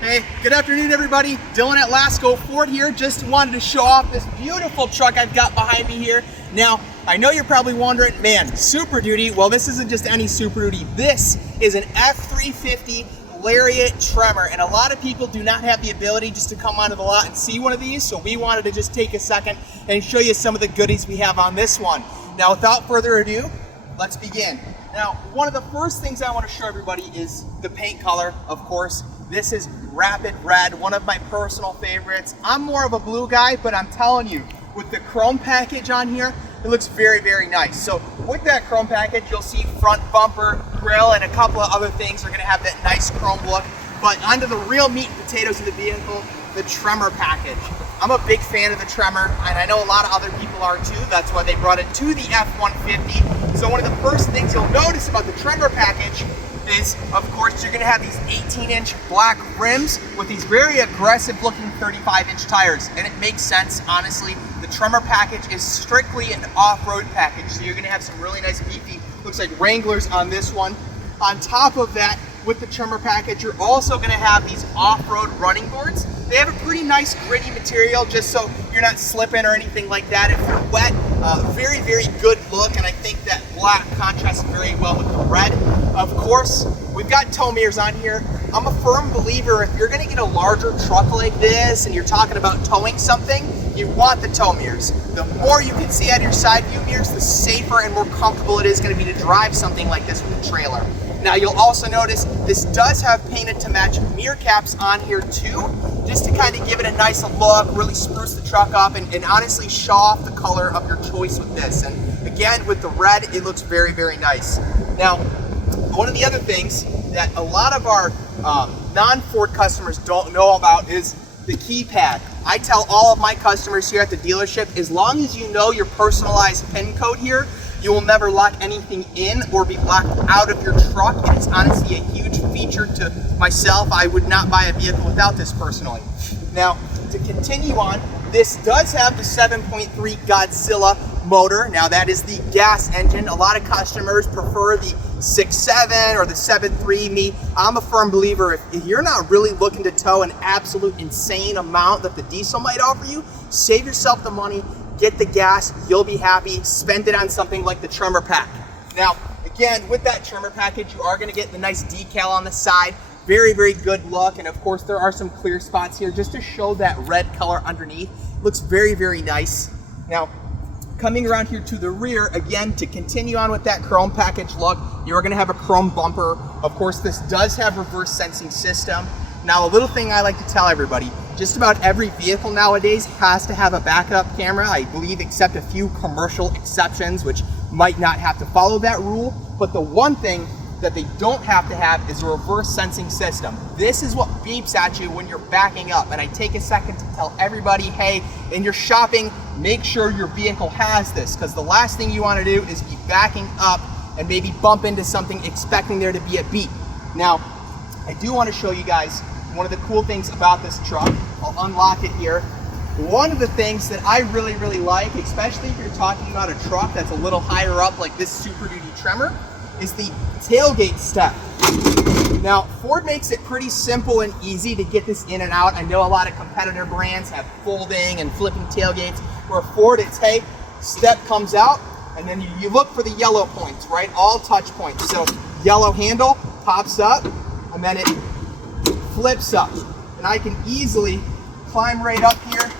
Hey, good afternoon everybody. Dylan at Lasco Ford here. Just wanted to show off this beautiful truck I've got behind me here. Now, I know you're probably wondering, man, Super Duty. Well, this isn't just any Super Duty. This is an F-350 Lariat Tremor, and a lot of people do not have the ability just to come onto the lot and see one of these, so we wanted to just take a second and show you some of the goodies we have on this one. Now, without further ado, let's begin. Now, one of the first things I want to show everybody is the paint color, of course. This is Rapid Red, one of my personal favorites. I'm more of a blue guy, but I'm telling you, with the chrome package on here, it looks very, very nice. So with that chrome package, you'll see front bumper, grille, and a couple of other things are gonna have that nice chrome look. But onto the real meat and potatoes of the vehicle, the Tremor package. I'm a big fan of the Tremor, and I know a lot of other people are too. That's why they brought it to the F-150. So one of the first things you'll notice about the Tremor package is, of course, you're gonna have these 18-inch black rims with these very aggressive looking 35-inch tires. And it makes sense, honestly. The Tremor package is strictly an off-road package. So you're gonna have some really nice beefy, looks like Wranglers on this one. On top of that, with the Tremor package, you're also gonna have these off-road running boards. They have a pretty nice gritty material just so you're not slipping or anything like that if you're wet. Very, very good look, and I think that black contrasts very well with the red. Of course, we've got tow mirrors on here. I'm a firm believer if you're gonna get a larger truck like this and you're talking about towing something, you want the tow mirrors. The more you can see out of your side view mirrors, the safer and more comfortable it is gonna be to drive something like this with a trailer. Now you'll also notice this does have painted to match mirror caps on here too, just to kind of give it a nice look, really spruce the truck up, and honestly show off the color of your choice with this. And again, with the red, it looks very, very nice. Now, one of the other things that a lot of our non-Ford customers don't know about is the Keypad. I tell all of my customers here at the dealership, as long as you know your personalized PIN code here, you will never lock anything in or be locked out of your truck, and it's honestly a huge feature to myself. I would not buy a vehicle without this personally. Now, to continue on, this does have the 7.3 Godzilla motor. Now that is the gas engine. A lot of customers prefer the 6.7 or the 7.3. Me, I'm a firm believer if you're not really looking to tow an absolute insane amount that the diesel might offer you, save yourself the money, get the gas, you'll be happy, spend it on something like the Tremor pack. Now, again, with that Tremor package, you are gonna get the nice decal on the side. Very, very good look, and of course there are some clear spots here just to show that red color underneath. Looks very, very nice. Now, coming around here to the rear, again, to continue on with that chrome package look, you're gonna have a chrome bumper. Of course, this does have reverse sensing system. Now, a little thing I like to tell everybody, just about every vehicle nowadays has to have a backup camera, I believe, except a few commercial exceptions, which might not have to follow that rule. But the one thing that they don't have to have is a reverse sensing system. This is what beeps at you when you're backing up. And I take a second to tell everybody, hey, in your shopping, make sure your vehicle has this, because the last thing you want to do is be backing up and maybe bump into something expecting there to be a beep. Now, I do want to show you guys one of the cool things about this truck. I'll unlock it here. One of the things that I really, really like, especially if you're talking about a truck that's a little higher up like this Super Duty Tremor, is the tailgate step. Now, Ford makes it pretty simple and easy to get this in and out. I know a lot of competitor brands have folding and flipping tailgates, where Ford, it's, hey, step comes out, and then you look for the yellow points, right? All touch points. So yellow handle pops up, and then it flips up. And I can easily climb right up here,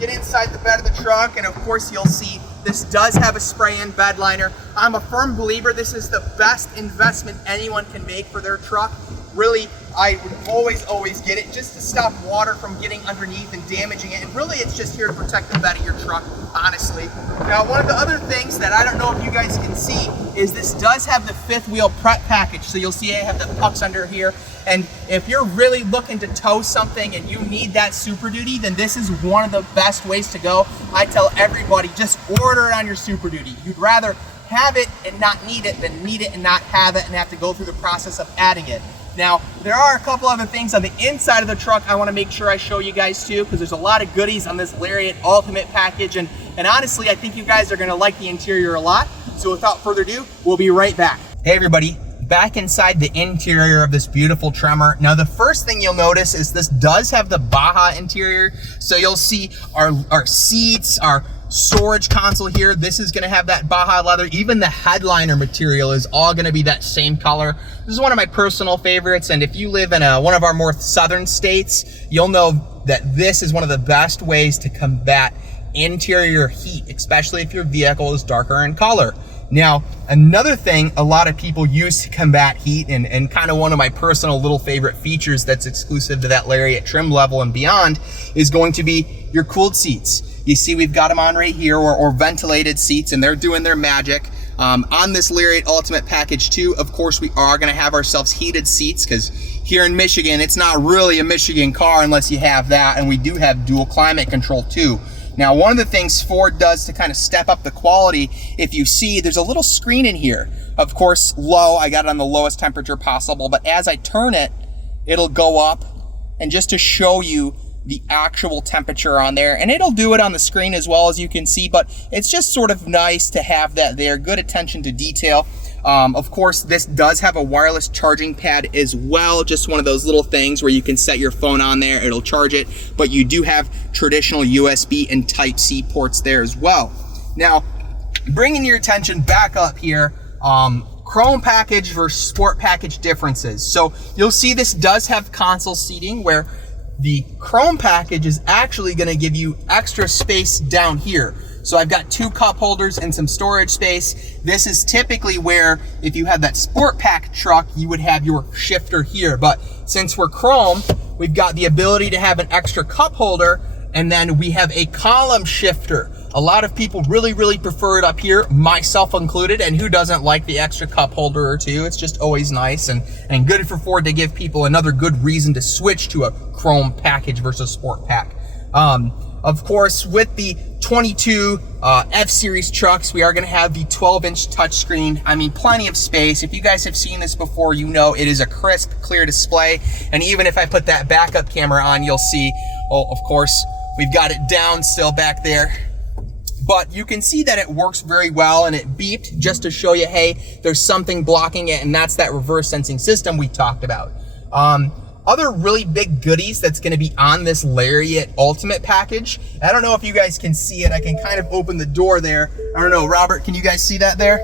get inside the bed of the truck, and of course you'll see this does have a spray-in bed liner. I'm a firm believer this is the best investment anyone can make for their truck. Really, I would always get it just to stop water from getting underneath and damaging it. And really, it's just here to protect the bed of your truck, honestly. Now, one of the other things that I don't know if you guys can see is this does have the fifth wheel prep package. So you'll see I have the pucks under here. And if you're really looking to tow something and you need that Super Duty, then this is one of the best ways to go. I tell everybody, just order it on your Super Duty. You'd rather have it and not need it than need it and not have it and have to go through the process of adding it. Now, there are a couple other things on the inside of the truck I want to make sure I show you guys too, because there's a lot of goodies on this Lariat Ultimate package, and honestly, I think you guys are going to like the interior a lot. So without further ado, we'll be right back. Hey everybody, back inside the interior of this beautiful Tremor. Now, the first thing you'll notice is this does have the Baja interior. So you'll see our seats, our storage console here. This is gonna have that Baja leather. Even the headliner material is all gonna be that same color. This is one of my personal favorites, and if you live in one of our more southern states, you'll know that this is one of the best ways to combat interior heat, especially if your vehicle is darker in color. Now, another thing a lot of people use to combat heat, and kind of one of my personal little favorite features that's exclusive to that Lariat trim level and beyond, is going to be your cooled seats. You see we've got them on right here, or ventilated seats, and they're doing their magic. On this Lariat Ultimate Package 2, of course, we are gonna have ourselves heated seats, because here in Michigan, it's not really a Michigan car unless you have that, and we do have dual climate control too. Now, one of the things Ford does to kind of step up the quality, if you see, there's a little screen in here. Of course, low, I got it on the lowest temperature possible, but as I turn it, it'll go up, and just to show you the actual temperature on there, and it'll do it on the screen as well, as you can see, but it's just sort of nice to have that there. Good attention to detail. Of course, this does have a wireless charging pad as well, just one of those little things where you can set your phone on there, it'll charge it, but you do have traditional USB and Type-C ports there as well. Now, bringing your attention back up here, Chrome package versus Sport package differences. So you'll see this does have console seating, where the Chrome package is actually gonna give you extra space down here. So I've got 2 cup holders and some storage space. This is typically where, if you had that Sport Pack truck, you would have your shifter here. But since we're Chrome, we've got the ability to have an extra cup holder, and then we have a column shifter. A lot of people really, really prefer it up here, myself included, and who doesn't like the extra cup holder or two? It's just always nice and good for Ford to give people another good reason to switch to a Chrome package versus Sport Pack. Of course, with the 22 F-Series trucks, we are gonna have the 12-inch touchscreen. I mean, plenty of space. If you guys have seen this before, you know it is a crisp, clear display. And even if I put that backup camera on, you'll see, oh, of course, we've got it down still back there. But you can see that it works very well, and it beeped just to show you, hey, there's something blocking it, and that's that reverse sensing system we talked about. Other really big goodies that's gonna be on this Lariat Ultimate Package. I don't know if you guys can see it. I can kind of open the door there. I don't know, Robert, can you guys see that there?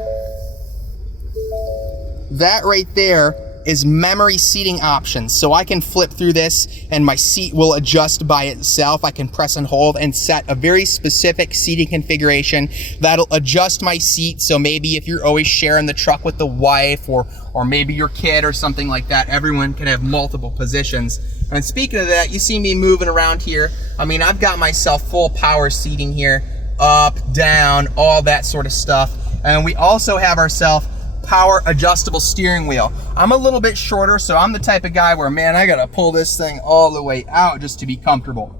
That right there is memory seating options. So I can flip through this and my seat will adjust by itself. I can press and hold and set a very specific seating configuration that'll adjust my seat. So maybe if you're always sharing the truck with the wife, or maybe your kid or something like that, everyone can have multiple positions. And speaking of that, you see me moving around here. I mean, I've got myself full power seating here, up, down, all that sort of stuff. And we also have ourselves power adjustable steering wheel. I'm a little bit shorter, so I'm the type of guy where, man, I gotta pull this thing all the way out just to be comfortable.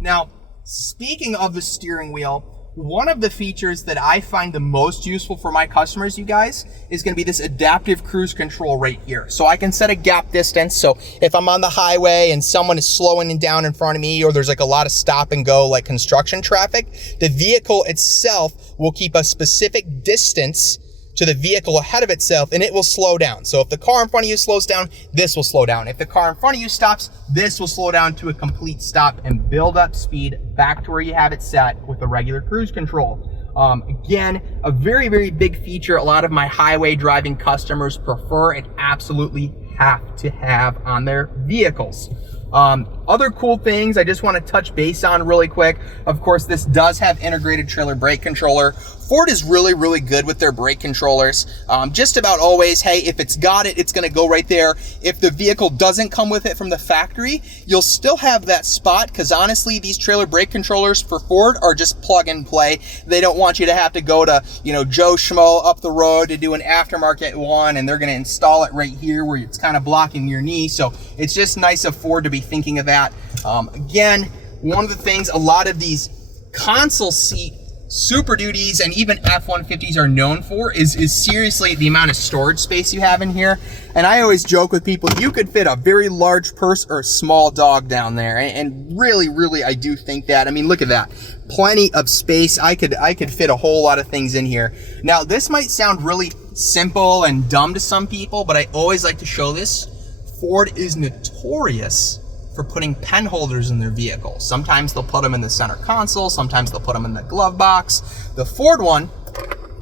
Now, speaking of the steering wheel, one of the features that I find the most useful for my customers, you guys, is gonna be this adaptive cruise control right here. So I can set a gap distance, so if I'm on the highway and someone is slowing down in front of me, or there's like a lot of stop and go like construction traffic, the vehicle itself will keep a specific distance to the vehicle ahead of itself, and it will slow down. So if the car in front of you slows down, this will slow down. If the car in front of you stops, this will slow down to a complete stop and build up speed back to where you have it set with the regular cruise control. Again, a very, very big feature a lot of my highway driving customers prefer and absolutely have to have on their vehicles. Other cool things I just want to touch base on really quick. Of course, this does have integrated trailer brake controller. Ford is really, really good with their brake controllers. Just about always, hey, if it's got it, it's gonna go right there. If the vehicle doesn't come with it from the factory, you'll still have that spot, because honestly, these trailer brake controllers for Ford are just plug and play. They don't want you to have to go to, you know, Joe Schmo up the road to do an aftermarket one, and they're gonna install it right here where it's kind of blocking your knee. So it's just nice of Ford to be thinking of that. Again, one of the things a lot of these console seat Super Duties and even F-150s are known for is seriously the amount of storage space you have in here. And I always joke with people, you could fit a very large purse or a small dog down there. And really, really, I do think that. I mean, look at that. Plenty of space. I could fit a whole lot of things in here. Now, this might sound really simple and dumb to some people, but I always like to show this. Ford is notorious for putting pen holders in their vehicle. Sometimes they'll put them in the center console, sometimes they'll put them in the glove box. The Ford one,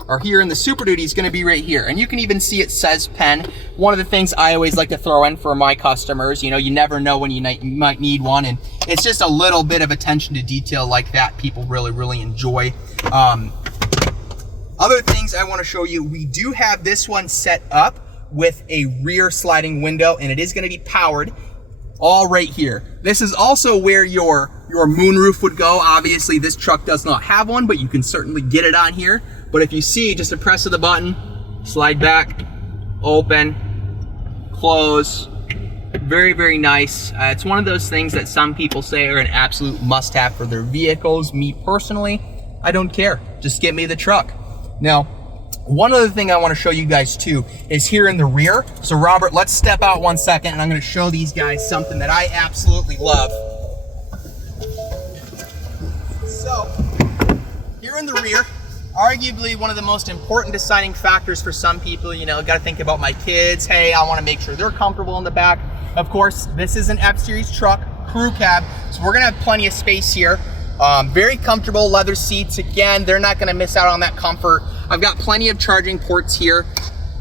or here in the Super Duty, is gonna be right here. And you can even see it says pen. One of the things I always like to throw in for my customers, you know, you never know when you might need one, and it's just a little bit of attention to detail like that people really, really enjoy. Other things I wanna show you, we do have this one set up with a rear sliding window, and it is gonna be powered all right here. This is also where your moonroof would go. Obviously, this truck does not have one, but you can certainly get it on here. But if you see, just a press of the button, slide back, open, close. Very, very nice. It's one of those things that some people say are an absolute must-have for their vehicles. Me personally, I don't care. Just get me the truck. Now, one other thing I want to show you guys too is here in the rear. So Robert, let's step out 1 second and I'm going to show these guys something that I absolutely love. So here in the rear, arguably one of the most important deciding factors for some people, you know, got to think about my kids. Hey, I want to make sure they're comfortable in the back. Of course, this is an F-Series truck, crew cab, so we're going to have plenty of space here. Very comfortable leather seats. Again, they're not going to miss out on that comfort. I've got plenty of charging ports here.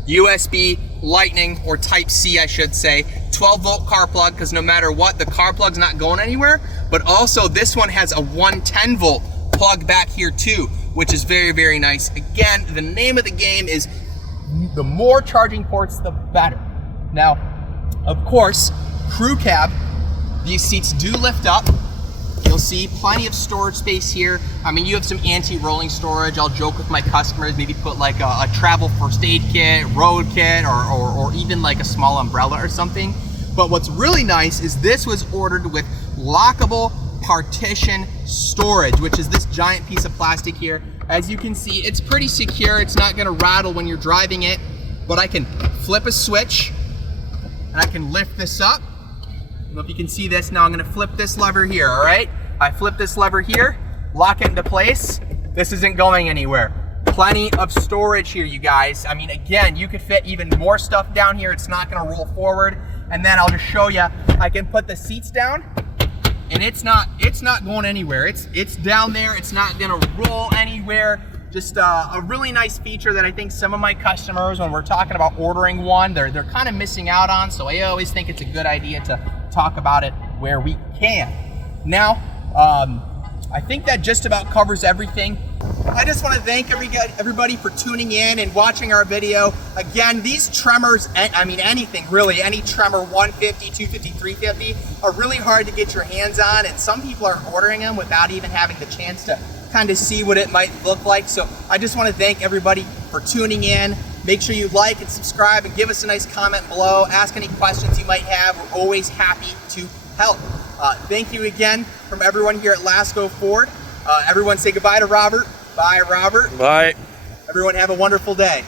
USB, Lightning, or Type-C, I should say. 12-volt car plug, because no matter what, the car plug's not going anywhere. But also, this one has a 110-volt plug back here too, which is very, very nice. Again, the name of the game is the more charging ports, the better. Now, of course, crew cab, these seats do lift up. You'll see plenty of storage space here. I mean, you have some anti-rolling storage. I'll joke with my customers, maybe put like a travel first aid kit, road kit, or even like a small umbrella or something. But what's really nice is this was ordered with lockable partition storage, which is this giant piece of plastic here. As you can see, it's pretty secure. It's not gonna rattle when you're driving it, but I can flip a switch and I can lift this up. I don't know if you can see this. Now I'm gonna flip this lever here, all right? I flip this lever here, lock it into place. This isn't going anywhere. Plenty of storage here, you guys. I mean, again, you could fit even more stuff down here. It's not gonna roll forward. And then I'll just show you, I can put the seats down and it's not going anywhere. It's down there, it's not gonna roll anywhere. Just a really nice feature that I think some of my customers, when we're talking about ordering one, they're kind of missing out on. So I always think it's a good idea to talk about it where we can. Now, I think that just about covers everything. I just want to thank everybody for tuning in and watching our video. Again, these Tremors, I mean anything really, any Tremor 150, 250, 350 are really hard to get your hands on, and some people are ordering them without even having the chance to kind of see what it might look like. So I just want to thank everybody for tuning in. Make sure you like and subscribe and give us a nice comment below. Ask any questions you might have. We're always happy to help. Thank you again from everyone here at Lasco Ford. Everyone say goodbye to Robert. Bye, Robert. Bye. Everyone have a wonderful day.